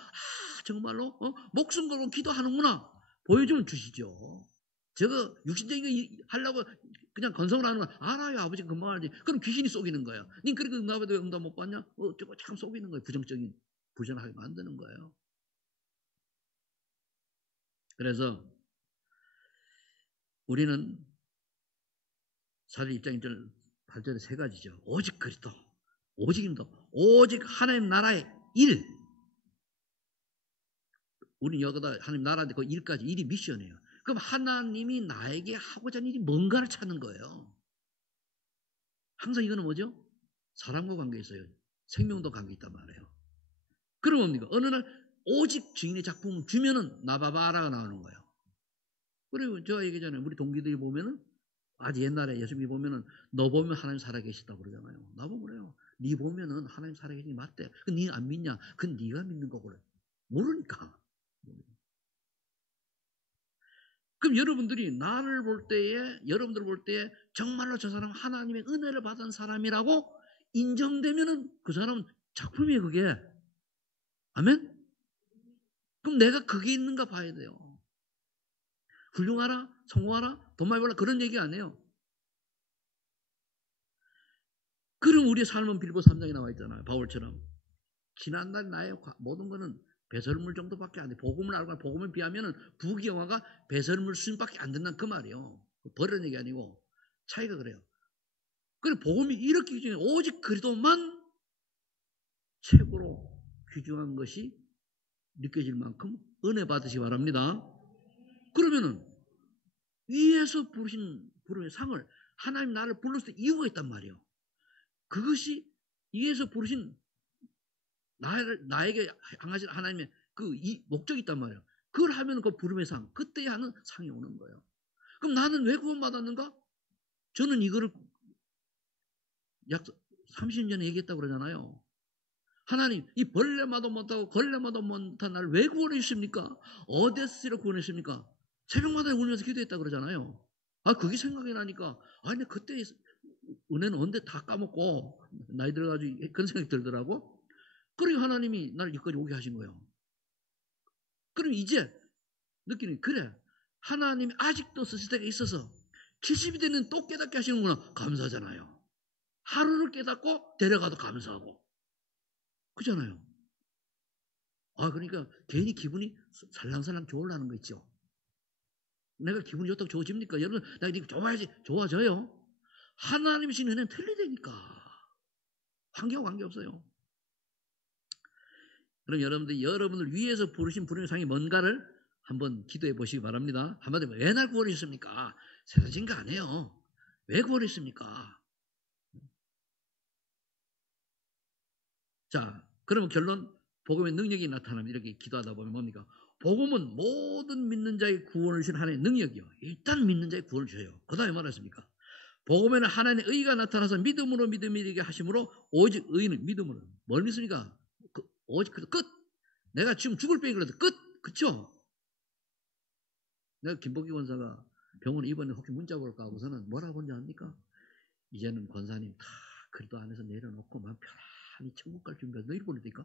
정말로 목숨 걸고 기도하는구나 보여주면 주시죠. 저거 육신적인 거 하려고 그냥 건성을 하는 거 알아요. 아버지 금방 알지. 그럼 귀신이 속이는 거예요. 님 그렇게 응답해도 응답 못 받냐? 어쩌고 참 속이는 거예요. 부정하게 만드는 거예요. 그래서 우리는 사실 입장 1절 8절에 세 가지죠. 오직 그리스도, 오직 인도, 오직 하나님 나라의 일. 우리는 여기다 하나님 나라인데 그 일까지 일이 미션이에요. 그럼 하나님이 나에게 하고자 하는 일이 뭔가를 찾는 거예요. 항상 이거는 뭐죠? 사람과 관계 있어요. 생명도 관계 있단 말이에요. 그럼 뭡니까? 어느 날 오직 주인의 작품을 주면은 나바바라가 나오는 거예요. 그리고 제가 얘기했잖아요. 우리 동기들이 보면은 아주 옛날에 예수님이 보면은 너 보면 하나님 살아계시다고 그러잖아요. 나보고 그래요. 네 보면은 하나님 살아계시니 맞대. 그 네 안 믿냐? 그건 네가 믿는 거고 그래. 모르니까. 그럼 여러분들이 나를 볼 때에 여러분들 볼 때에 정말로 저 사람 하나님의 은혜를 받은 사람이라고 인정되면은 그 사람은 작품이에요. 그게. 아멘? 그럼 내가 그게 있는가 봐야 돼요. 훌륭하라, 성공하라, 돈 많이 벌라 그런 얘기 안 해요. 그럼 우리의 삶은 빌보 3장에 나와 있잖아요. 바울처럼. 지난날 나의 모든 거는 배설물 정도밖에 안 돼. 복음을 알고 복음에 비하면 부귀영화가 배설물 수준밖에 안 된다는 그 말이에요. 버리는 얘기 아니고 차이가 그래요. 그래 복음이 이렇게 규정해 오직 그리스도만 최고로 귀중한 것이 느껴질 만큼 은혜 받으시기 바랍니다. 그러면은 위에서 부르신 부름의 상을 하나님 나를 불렀을 때 이유가 있단 말이에요. 그것이 위에서 부르신 나에게 향하신 하나님의 그 목적이 있단 말이에요. 그걸 하면 그 부름의 상, 그때 하는 상이 오는 거예요. 그럼 나는 왜 구원받았는가? 저는 이거를 약 30년 전에 얘기했다고 그러잖아요. 하나님, 이 벌레마도 못하고 걸레마도 못한 나를 왜 구원해 주십니까? 어디에서 구원해 주십니까? 새벽마다 울면서 기도했다고 그러잖아요. 그게 생각이 나니까, 근데 그때 은혜는 언제 다 까먹고, 나이 들어가지고 그런 생각이 들더라고. 그러니까 하나님이 나를 여기까지 오게 하신 거예요. 그럼 이제 느끼는, 그래, 하나님이 아직도 쓰실 때가 있어서 70이 되는 또 깨닫게 하시는구나. 감사하잖아요. 하루를 깨닫고 데려가도 감사하고. 그잖아요. 그러니까 괜히 기분이 살랑살랑 좋으려는 거 있죠. 내가 기분이 좋다고 좋아집니까? 여러분, 내가 이렇게 좋아야지, 좋아져요. 하나님이 주신 은혜는 틀리다니까. 관계없어요. 그럼 여러분을 위해서 부르신 부름의 상이 뭔가를 한번 기도해 보시기 바랍니다. 한마디로 왜 날 구원해 주십니까? 세상진 거 아니에요. 왜 구원해 주십니까? 자, 그러면 결론, 복음의 능력이 나타나면 이렇게 기도하다 보면 뭡니까? 복음은 모든 믿는 자의 구원을 주신 하나님의 능력이요. 일단 믿는 자의 구원을 주셔요. 그 다음에 말했습니까? 복음에는 하나님의 의가 나타나서 믿음으로 믿음이 되게 하심으로 오직 의는 믿음으로. 뭘 믿습니까? 오직 끝. 내가 지금 죽을 병이라도 끝. 그쵸? 내가 김복기 권사가 병원에 입원해 혹시 문자 볼까 하고서는 뭐라고 본지 압니까? 이제는 권사님 다 그리도 안에서 내려놓고 마음 편안히 천국 갈 준비해서 너 이렇게 보내니까?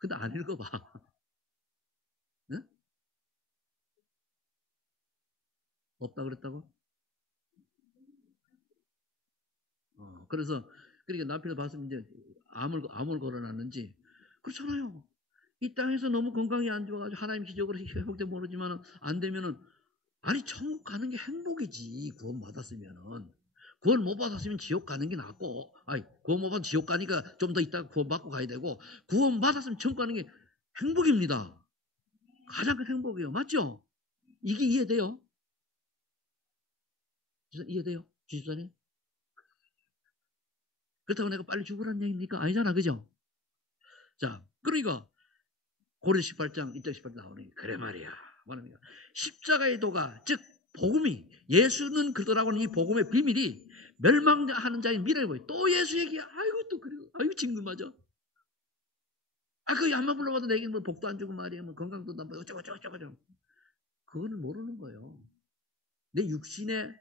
근데 안 읽어봐. 네? 없다 그랬다고? 그래서 그러니까 남편을 봤으면 이제 암을 걸어놨는지 그렇잖아요. 이 땅에서 너무 건강이 안 좋아가지고 하나님 기적으로 회복돼 모르지만 안 되면은 아니 천국 가는 게 행복이지. 구원 받았으면은 구원 못 받았으면 지옥 가는 게 낫고 구원 못 받으면 지옥 가니까 좀 더 있다가 구원 받고 가야 되고 구원 받았으면 천국 가는 게 행복입니다. 가장 큰 행복이에요. 맞죠? 이게 이해돼요? 이해돼요? 주집사님? 그렇다고 내가 빨리 죽으라는 얘기입니까? 아니잖아. 그죠? 자, 그러니까 고린도 18장 1절 18절 나오는 게 그래 말이야. 뭐랍니까? 십자가의 도가 즉 복음이 예수는 그리스도라고는 이 복음의 비밀이 멸망하는 자의 미래를 보여. 또 예수 얘기야. 아이고 또 그래. 아이고 징그맞아. 그 야만 불러봐도 내게 뭐 복도 안 주고 말이야. 뭐 건강도 안 받고 어쩌고. 그거는 모르는 거예요. 내 육신의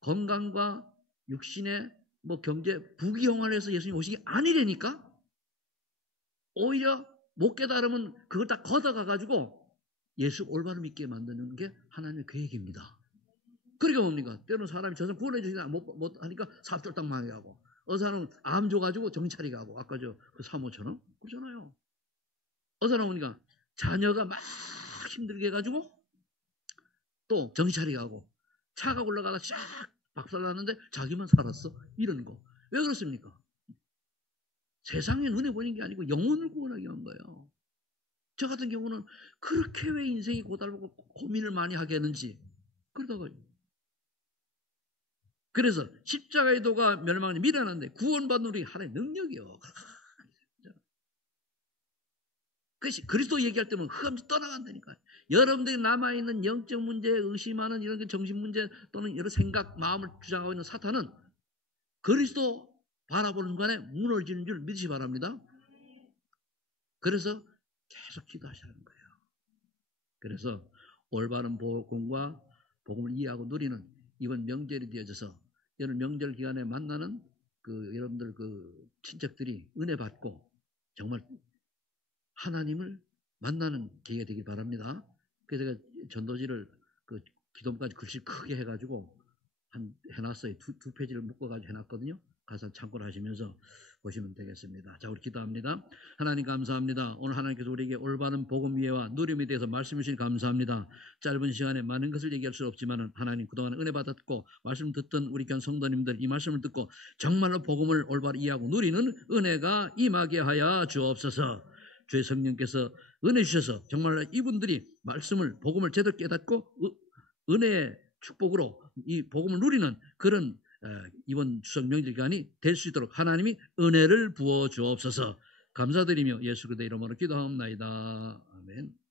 건강과 육신의 뭐 경제 부귀영화를 예수님 오시기 아니라니까. 오히려 못 깨달으면 그걸 다 걷어가가지고 예수 올바로 믿게 만드는 게 하나님의 계획입니다. 그러니까 뭡니까? 때로는 사람이 저선 구원해 주시나 못 하니까 사업쫄딱 망하게 하고 사람은 암 줘가지고 정찰이 가고 아까 그 사모처럼 그러잖아요. 사람은 그러니까 자녀가 막 힘들게 해가지고 또 정찰이 가고 차가 올라가다 쫙 박살났는데 자기만 살았어. 이런 거. 왜 그렇습니까? 세상에 눈에 보이는 게 아니고 영혼을 구원하기 위한 거예요. 저 같은 경우는 그렇게 왜 인생이 고달프고 고민을 많이 하게 하는지 그러다가 그래서 십자가의 도가 멸망을 미련한데 구원받는 우리 하나의 능력이요. 그것이 그리스도 얘기할 때면 흑암이 떠나간다니까요. 여러분들이 남아있는 영적 문제, 의심하는 이런 정신 문제 또는 여러 생각, 마음을 주장하고 있는 사탄은 그리스도 바라보는 간에 무너지는 줄 믿으시 바랍니다. 그래서 계속 기도하시는 거예요. 그래서 올바른 복음과 복음을 이해하고 누리는 이번 명절이 되어져서 이런 명절 기간에 만나는 여러분들 친척들이 은혜 받고 정말 하나님을 만나는 기회가 되길 바랍니다. 그래서 제가 전도지를 기도문까지 글씨 크게 해가지고 해놨어요. 두 페이지를 묶어가지고 해놨거든요. 가서 참고를 하시면서 보시면 되겠습니다. 자, 우리 기도합니다. 하나님 감사합니다. 오늘 하나님께서 우리에게 올바른 복음 이해와 누림에 대해서 말씀해 주시니 감사합니다. 짧은 시간에 많은 것을 얘기할 수 없지만 하나님 그동안 은혜 받았고 말씀 듣던 우리 교회 성도님들 이 말씀을 듣고 정말로 복음을 올바로 이해하고 누리는 은혜가 임하게 하여 주옵소서. 주의 성령께서 은혜 주셔서 정말 이분들이 말씀을 복음을 제대로 깨닫고 은혜의 축복으로 이 복음을 누리는 그런 이번 추석 명절 기간이 될 수 있도록 하나님이 은혜를 부어 주옵소서. 감사드리며 예수 그리스도의 이름으로 기도하옵나이다. 아멘.